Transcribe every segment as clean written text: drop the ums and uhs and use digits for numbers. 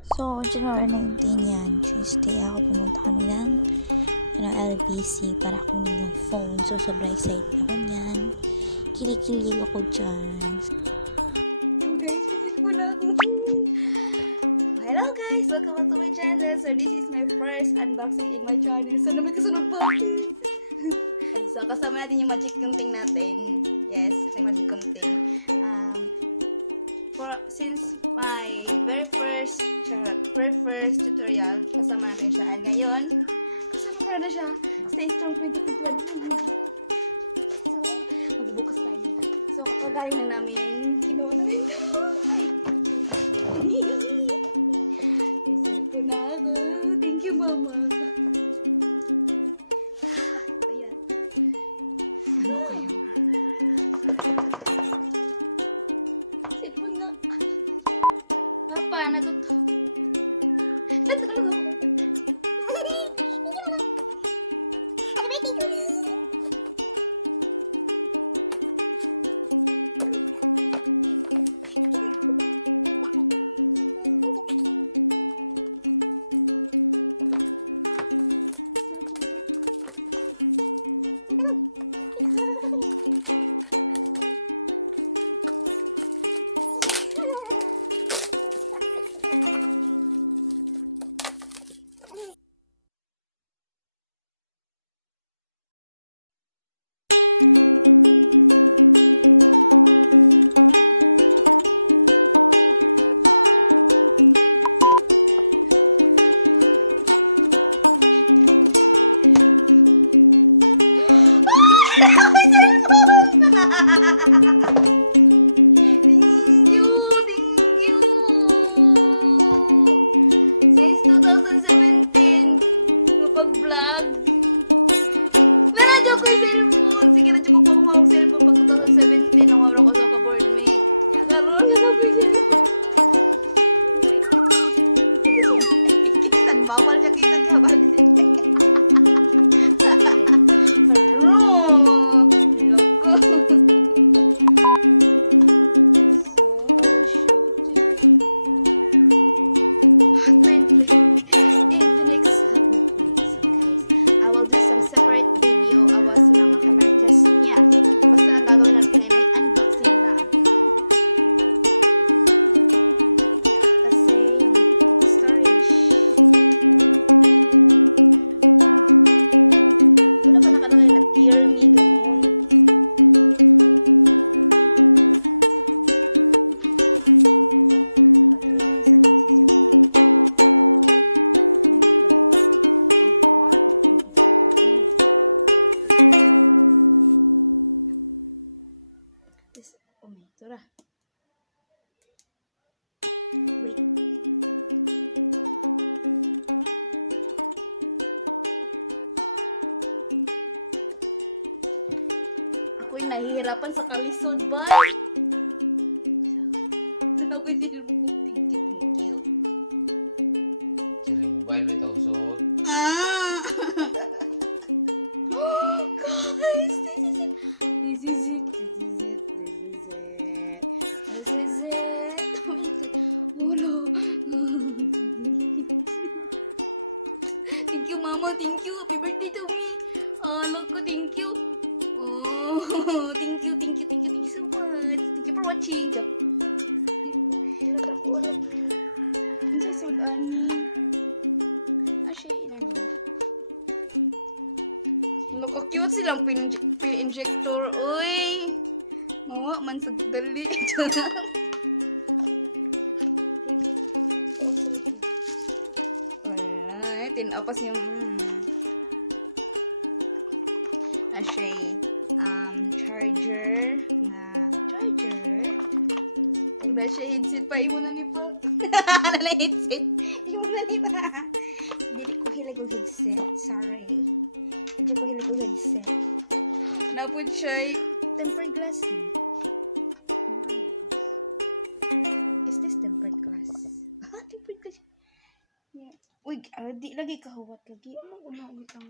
So, January 19 yan, Tuesday, ako pumunta kami ng LBC para kami mag-phone. So, sobrang excited ako niyan. Kinikilig ako dyan. Hello guys! Welcome back to my channel. So, this is my first unboxing in my channel. So, may kasunod pa. So, kasama natin yung magic gunting natin. Yes, may magic gunting. Since my very first tutorial, kasama natin siya. And ngayon, kasama na siya. Stay tuned with me. So, kagaling na namin. Thank you, Mama. Ako'y nahihirapan sa kalisod ba? Ako'y Mobile without suot. Guys, this is it. Thank you, Mama. Thank you. Happy birthday to me. Look ko, thank you. Oh, thank you so much. Thank you for watching. Cute silang pin-injector. Uy! Mawa man sa dali. Ay, tinapas yung charger na siya headset pa imo na ni po. Nala headset. Imo na ni ba? Hindi ko hilag yung headset. Sorry. Hindi ko hilag yung headset. Nabot siya tempered glass. Is this tempered glass? Tempered glass. Yeah. Uy, di lagi kahuwat lagi. Ano ulit ang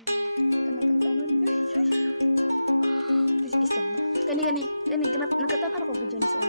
this is kani nakatakan ako dyan sa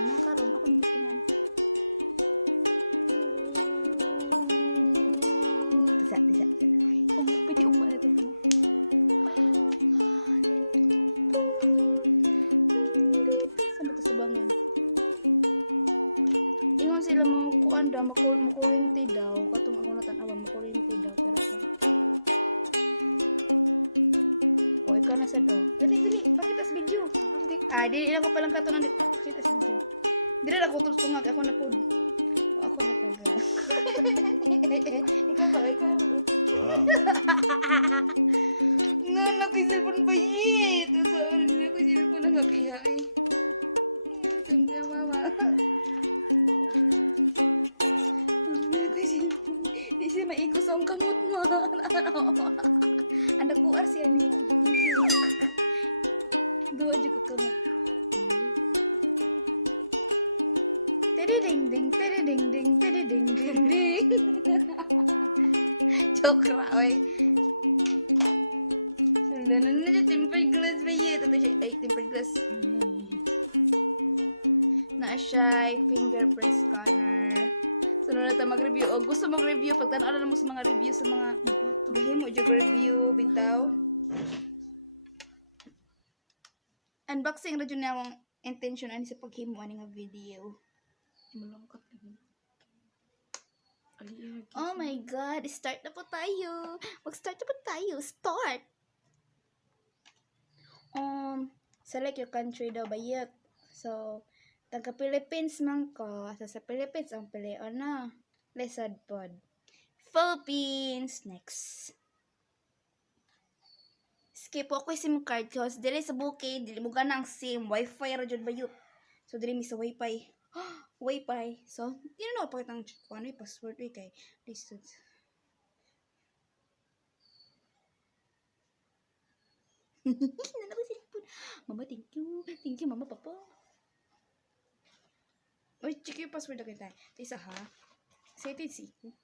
Unboxing ra jud na akong intention ani sa paghimo ani nga video. Malangkat lang. Aliyag. Oh my God! Start na po tayo! Mag-start na po tayo! Start! Select your country daw ba yet? So, taga Philippines man ko. Sa Philippines, ang pilihan na. Lesad pod. Philippines! Next. Skip ako yung SIM card because dili sa bukid, dili mo ganang SIM. Wi-Fi ra jud ba yun? So, dili mi sa Wi-Fi. Wi-Fi. So, yun na pakita ang ano yung password kay listed. Mama, thank you. Thank you, Mama, Papa. Uy, check yung password na kita. Isa ha. Excited si ko.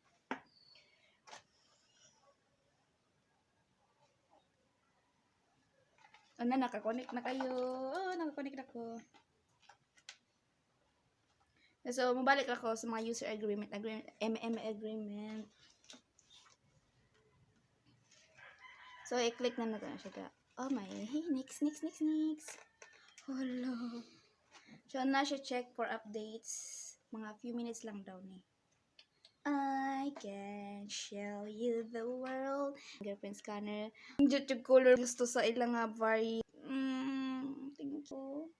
Nakakonect na kayo. Nakakonect na ko. So, mabalik ako sa mga user agreement, MM agreement. So, i-click na natin siya. Oh my, next. Hello. So, na siya check for updates. Mga few minutes lang daw ni. I can show you the world. Girlfriend scanner. YouTube color gusto sa ilang nga vari. Thank you.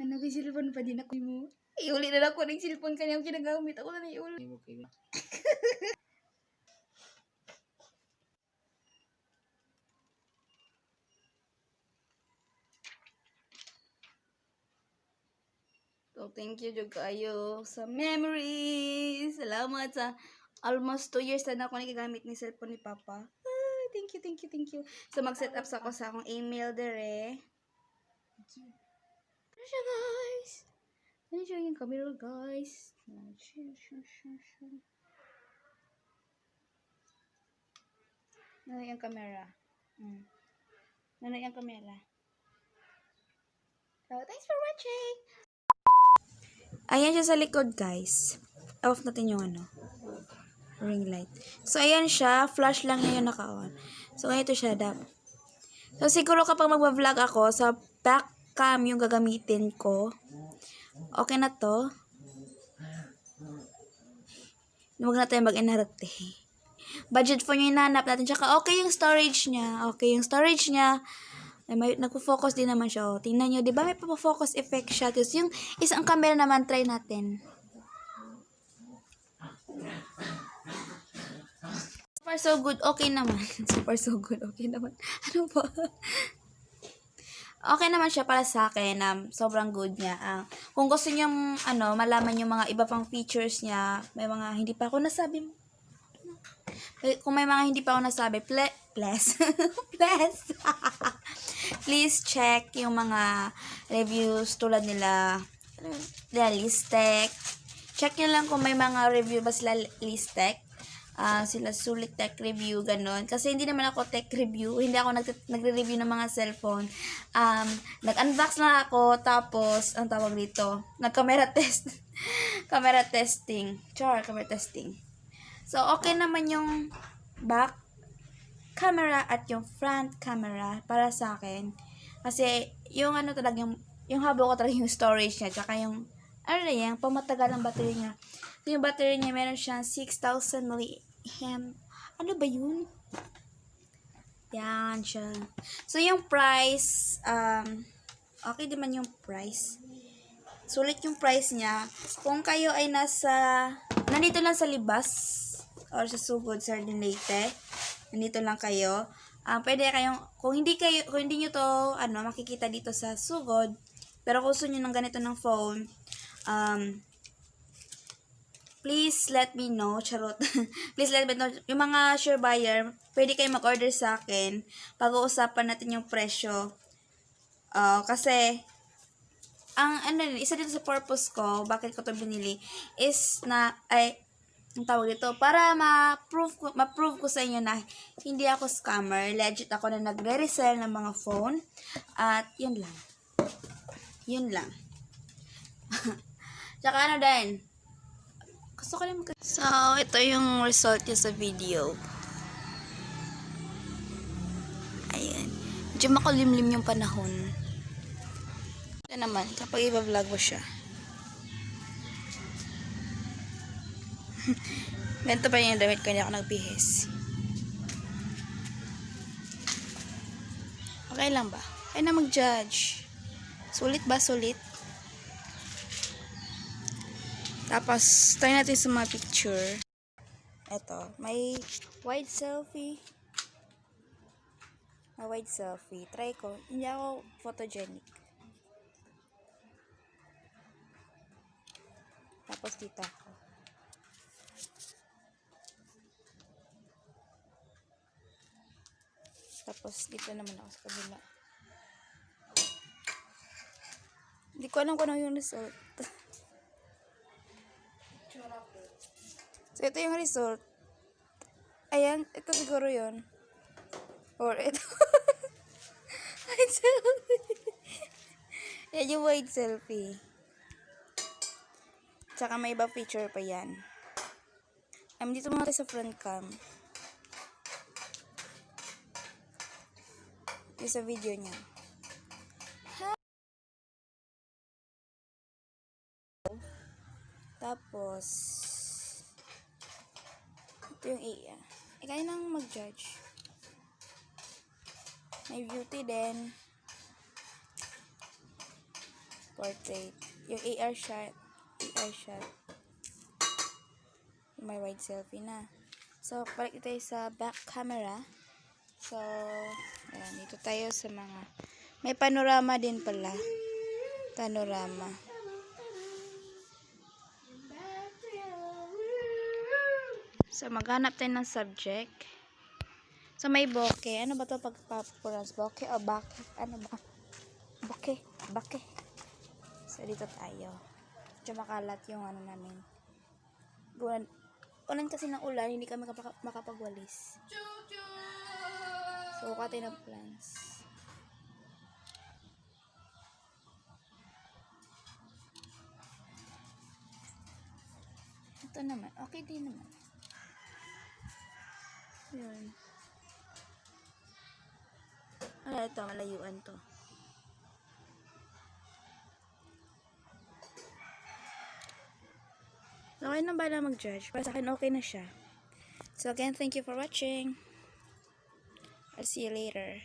Ano kay cellphone pa din ako mo? Iuli na lang ko ng cellphone kanya yung ginagamit. Ako na na iuli. Hindi mo kayo. So, thank you jud kayo sa memories. Salamat sa almost 2 years na ako nagagamit ni cellphone ni Papa. Thank you. So, mag-set up sa ako sa akong email dere. Ano siya, guys? Ano siya yung camera, guys? Ano yung camera? Ano yung camera? So, thanks for watching! Ayan siya sa likod, guys. Off natin yung ring light. So, ayan siya. Flash lang niya yung naka-on. So, ito siya, So, siguro kapag magbablog ako, sa back cam yung gagamitin ko. Okay na to. Huwag na tayo mag-inharate. Budget phone yung hanap natin. Tsaka, okay yung storage niya. May nagpo-focus din naman siya. Oh. Tingnan nyo, di ba may pa-focus effect siya? Tapos yung isang camera naman, try natin. So far, so good. Okay naman. Ano ba? Okay naman siya para sa akin. Sobrang good niya. Kung gusto niyo malaman yung mga iba pang features niya, may mga hindi pa ako nasabi. Kung may mga hindi pa ako nasabi, please check yung mga reviews tulad nila Listec. Check nyo lang kung may mga review ba sila Listec. Sila Sulit Tech Review, ganon. Kasi hindi naman ako tech review. Hindi ako nagre-review ng mga cellphone. Nag-unbox lang ako. Tapos, ang tawag dito, nag-camera test. Camera testing. Camera testing. So, okay naman yung back camera at yung front camera para sa akin. Kasi, yung talaga, yung habo ko talaga yung storage niya. Tsaka yung, pamatagal ng battery niya. So, yung battery niya, meron siyang 6,000 mAh. Ano ba yun? Yan siya. So, yung price, okay din man yung price. Sulit yung price niya. Kung kayo ay nandito lang sa Libas, or sa Sugod, Sardin Leyte, nandito lang kayo, pwede kayong, kung hindi nyo to, makikita dito sa Sugod, pero kung gusto nyo ng ganito ng phone, please let me know, charot. Please let me know. Yung mga sure buyer, pwede kayo mag-order sa akin. Pag-uusapan natin yung presyo. Kasi, isa dito sa purpose ko, bakit ko to binili, is ang tawag dito, para ma-prove ko sa inyo na hindi ako scammer. Legit ako na nagre-resell ng mga phone. At, yun lang. Tsaka din, gusto ko lang So, ito yung result niya sa video. Ayan. medyo makulimlim yung panahon. Ito naman, kapag i-vlog mo siya. Ganito pa yung damit ko, hindi ako nagbihis. Okay lang ba? Kaya na mag-judge. Sulit ba? Sulit? Tapos, try natin sa mga picture. Ito, may wide selfie. May wide selfie. Try ko. Hindi ako photogenic. Tapos dito ako. Tapos dito naman ako sa kabila. Hindi ko alam kung ano yung result. So, ito yung result. Ayan, ito siguro yun. Or ito. Wide selfie. Yan yung wide selfie. Tsaka may iba feature pa yan. Dito muna tayo sa front cam. Ito sa video niya. Tapos, ito yung AI. Kaya nang mag-judge. May beauty din. Portrait. Yung AR shot. AR shot. May wide selfie na. So, balik tayo sa back camera. So, ayan, dito tayo sa mga... May panorama din pala. Panorama. So, maghanap tayo ng subject. So, may bokeh. Ano ba ito pagpapuras? Bokeh o bake? Ano ba? Bokeh. Bake. So, dito tayo. Medyo makalat yung ano namin. Ulan kasi ng ulan, hindi kami makapagwalis. So, buka tayo ng plants. Ito naman. Okay din naman. Yun. Ito, malayuan to. So, okay na ba na mag-judge? Para sa akin, okay na siya. So, again, thank you for watching. I'll see you later.